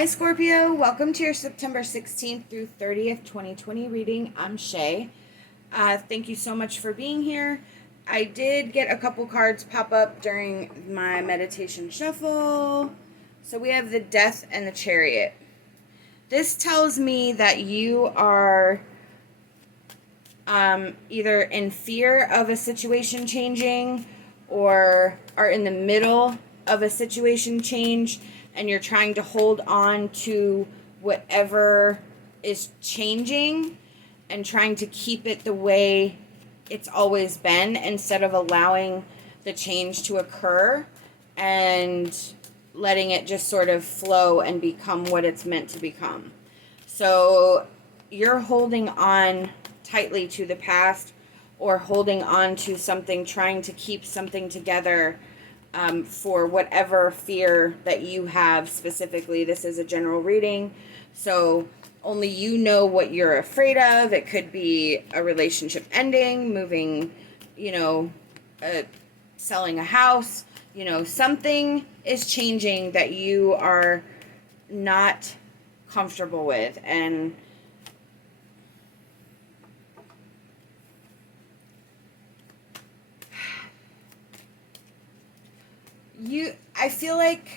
Hi, Scorpio. Welcome to your September 16th through 30th, 2020 reading. I'm Shay. Thank you so much for being here. I did get a couple cards pop up during my meditation shuffle. So we have the Death and the Chariot. This tells me that you are either in fear of a situation changing or are in the middle of a situation change, and you're trying to hold on to whatever is changing and trying to keep it the way it's always been instead of allowing the change to occur and letting it just sort of flow and become what it's meant to become. So you're holding on tightly to the past or holding on to something, trying to keep something together for whatever fear that you have specifically. This is a general reading, so only you know what you're afraid of. It could be a relationship ending, moving, selling a house, something is changing that you are not comfortable with. And I feel like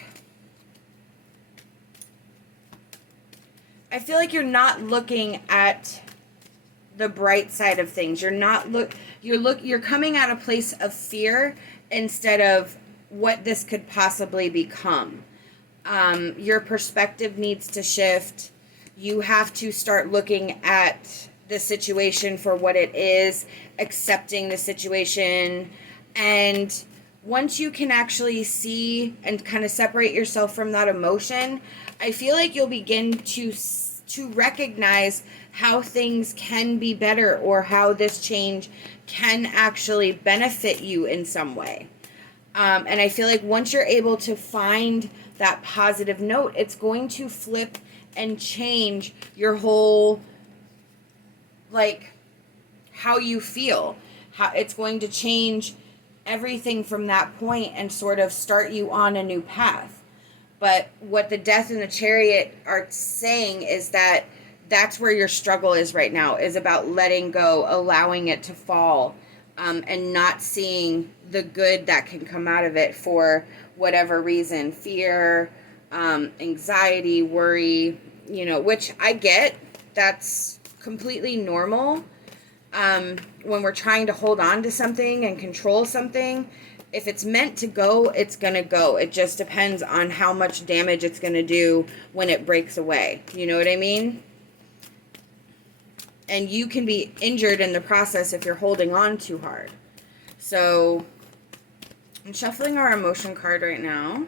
you're not looking at the bright side of things. You're coming at a place of fear instead of what this could possibly become. Your perspective needs to shift. You have to start looking at the situation for what it is, accepting the situation, and once you can actually see and kind of separate yourself from that emotion, I feel like you'll begin to recognize how things can be better or how this change can actually benefit you in some way. And I feel like once you're able to find that positive note, it's going to flip and change your whole, how you feel. How it's going to change everything from that point and sort of start you on a new path. But what the Death and the Chariot are saying is that that's where your struggle is right now, is about letting go, allowing it to fall, and not seeing the good that can come out of it for whatever reason. Fear, anxiety, worry, which I get. That's completely normal. When we're trying to hold on to something and control something, if it's meant to go, it's going to go. It just depends on how much damage it's going to do when it breaks away. You know what I mean? And you can be injured in the process if you're holding on too hard. So I'm shuffling our emotion card right now.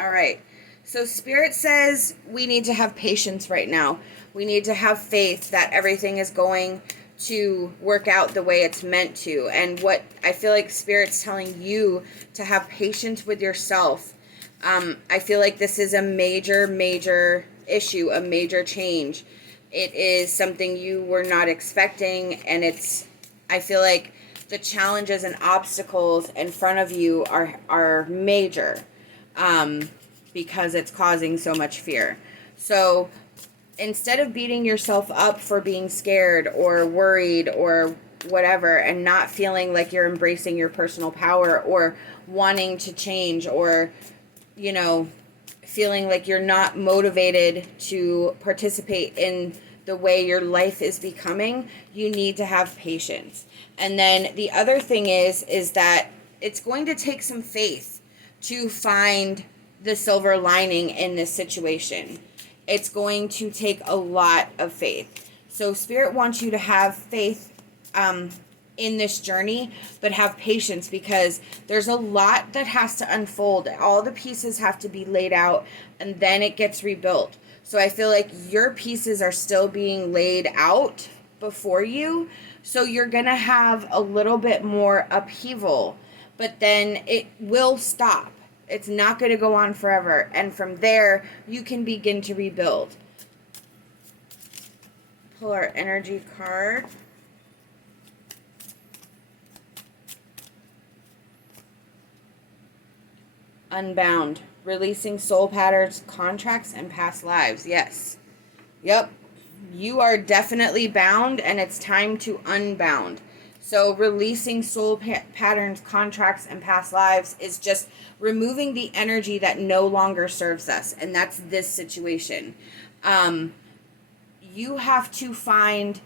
All right. So Spirit says we need to have patience right now. We need to have faith that everything is going to work out the way it's meant to. And what I feel like Spirit's telling you to have patience with yourself. I feel like this is a major issue, a major change. It is something you were not expecting, and I feel like the challenges and obstacles in front of you are major. Because it's causing so much fear. So instead of beating yourself up for being scared or worried or whatever, and not feeling like you're embracing your personal power or wanting to change, or feeling like you're not motivated to participate in the way your life is becoming, you need to have patience. And then the other thing is that it's going to take some faith to find the silver lining in this situation. It's going to take a lot of faith. So Spirit wants you to have faith in this journey, but have patience, because there's a lot that has to unfold. All the pieces have to be laid out, and then it gets rebuilt. So I feel like your pieces are still being laid out before you. So you're going to have a little bit more upheaval, but then it will stop. It's not going to go on forever. And from there, you can begin to rebuild. Pull our energy card. Unbound. Releasing soul patterns, contracts, and past lives. Yes. Yep. You are definitely bound, and it's time to unbound. So releasing soul patterns, contracts, and past lives is just removing the energy that no longer serves us. And that's this situation. You have to find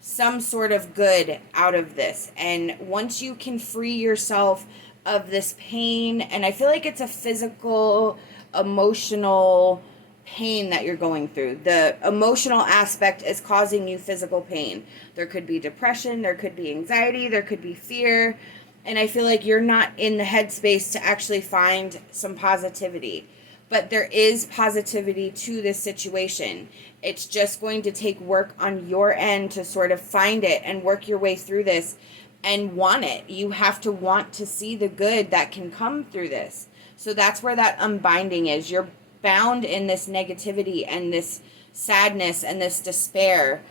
some sort of good out of this. And once you can free yourself of this pain, and I feel like it's a physical, emotional pain that you're going through. The emotional aspect is causing you physical pain. There could be depression, there could be anxiety, there could be fear. And I feel like you're not in the headspace to actually find some positivity. But there is positivity to this situation. It's just going to take work on your end to sort of find it and work your way through this and want it. You have to want to see the good that can come through this. So that's where that unbinding is. You're bound in this negativity and this sadness and this despair.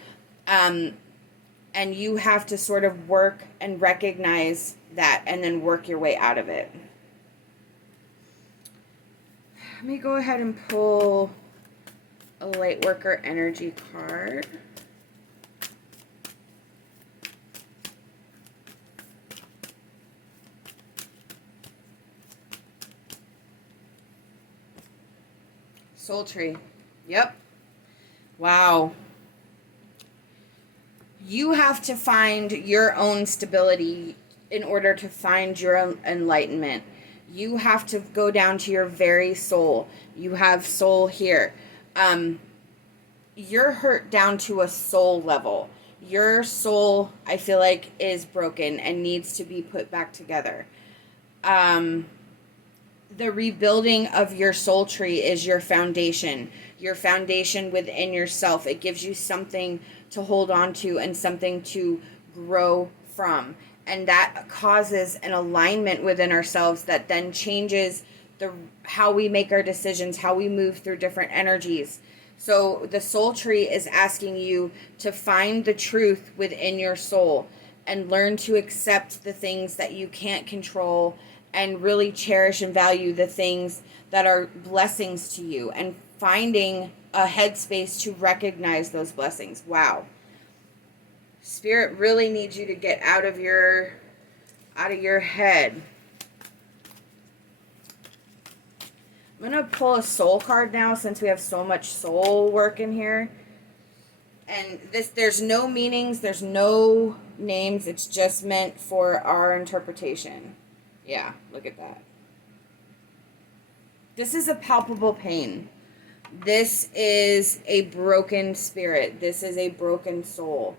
And you have to sort of work and recognize that and then work your way out of it. Let me go ahead and pull a light worker energy card. Soul tree. Yep. Wow. You have to find your own stability in order to find your own enlightenment. You have to go down to your very soul. You have soul here. You're hurt down to a soul level. Your soul, I feel like, is broken and needs to be put back together. The rebuilding of your soul tree is your foundation within yourself. It gives you something to hold on to and something to grow from. And that causes an alignment within ourselves that then changes how we make our decisions, how we move through different energies. So the soul tree is asking you to find the truth within your soul and learn to accept the things that you can't control and really cherish and value the things that are blessings to you and finding a headspace to recognize those blessings. Wow. Spirit really needs you to get out of your head. I'm going to pull a soul card now since we have so much soul work in here. And there's no meanings, there's no names, it's just meant for our interpretation. Yeah, look at that. This is a palpable pain. This is a broken spirit. This is a broken soul.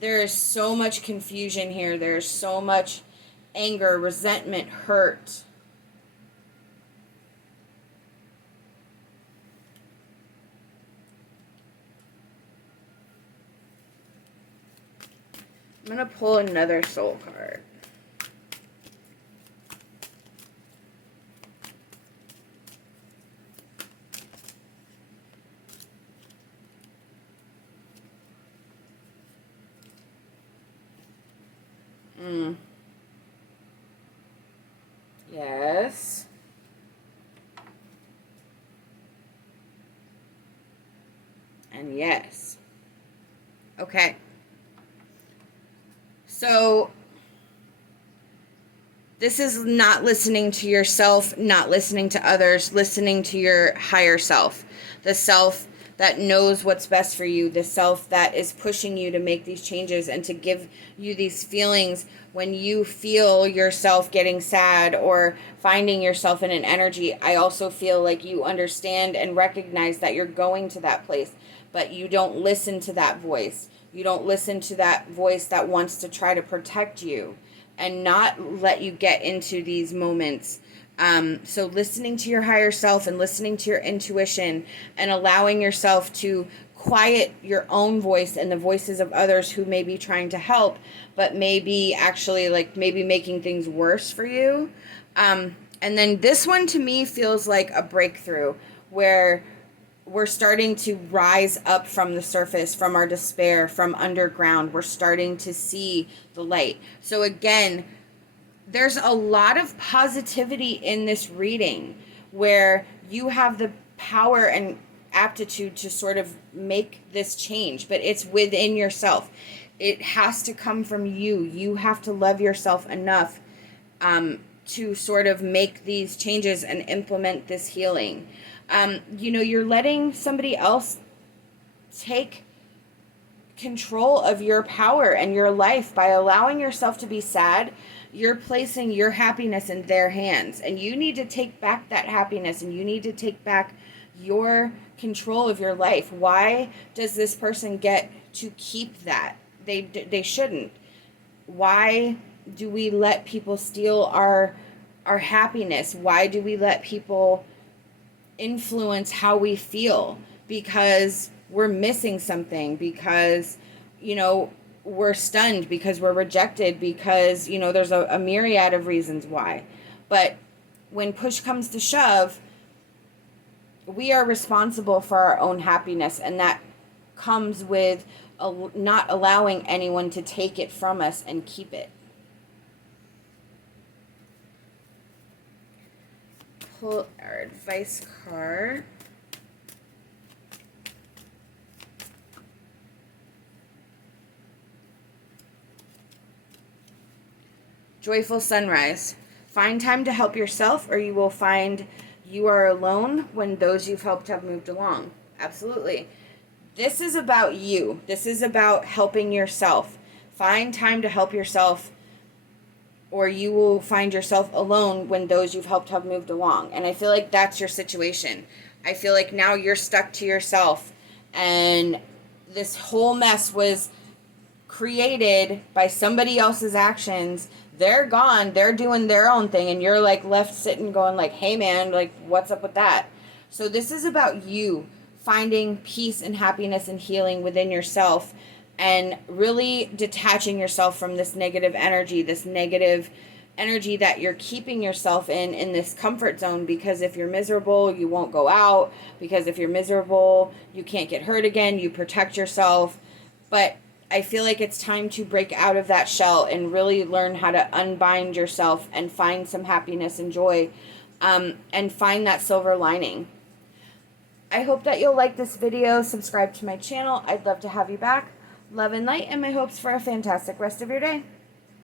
There is so much confusion here. There's so much anger, resentment, hurt. I'm going to pull another soul card. Yes. And yes. Okay. So this is not listening to yourself, not listening to others, listening to your higher self. The self that knows what's best for you, the self that is pushing you to make these changes and to give you these feelings when you feel yourself getting sad or finding yourself in an energy. I also feel like you understand and recognize that you're going to that place, but you don't listen to that voice. You don't listen to that voice that wants to try to protect you and not let you get into these moments. So listening to your higher self and listening to your intuition and allowing yourself to quiet your own voice and the voices of others who may be trying to help, but maybe actually maybe making things worse for you. And then this one to me feels like a breakthrough where we're starting to rise up from the surface, from our despair, from underground. We're starting to see the light. So again, there's a lot of positivity in this reading where you have the power and aptitude to sort of make this change, but it's within yourself. It has to come from you. You have to love yourself enough to sort of make these changes and implement this healing. You're letting somebody else take control of your power and your life by allowing yourself to be sad. You're placing your happiness in their hands, and you need to take back that happiness, and you need to take back your control of your life. Why does this person get to keep that? They shouldn't. Why do we let people steal our happiness? Why do we let people influence how we feel? Because we're missing something, because we're stunned, because we're rejected, because there's a myriad of reasons why. But when push comes to shove, we are responsible for our own happiness, and that comes with not allowing anyone to take it from us and keep it. Pull our advice card. Joyful sunrise. Find time to help yourself, or you will find you are alone when those you've helped have moved along. Absolutely. This is about you. This is about helping yourself. Find time to help yourself, or you will find yourself alone when those you've helped have moved along. And I feel like that's your situation. I feel like now you're stuck to yourself, and this whole mess was created by somebody else's actions. They're gone, they're doing their own thing, and you're like left sitting going like, hey man, like what's up with that? So this is about you finding peace and happiness and healing within yourself, and really detaching yourself from this negative energy that you're keeping yourself in this comfort zone. Because if you're miserable, you won't go out. Because if you're miserable, you can't get hurt again. You protect yourself. But I feel like it's time to break out of that shell and really learn how to unbind yourself and find some happiness and joy, and find that silver lining. I hope that you'll like this video. Subscribe to my channel. I'd love to have you back. Love and light, and my hopes for a fantastic rest of your day.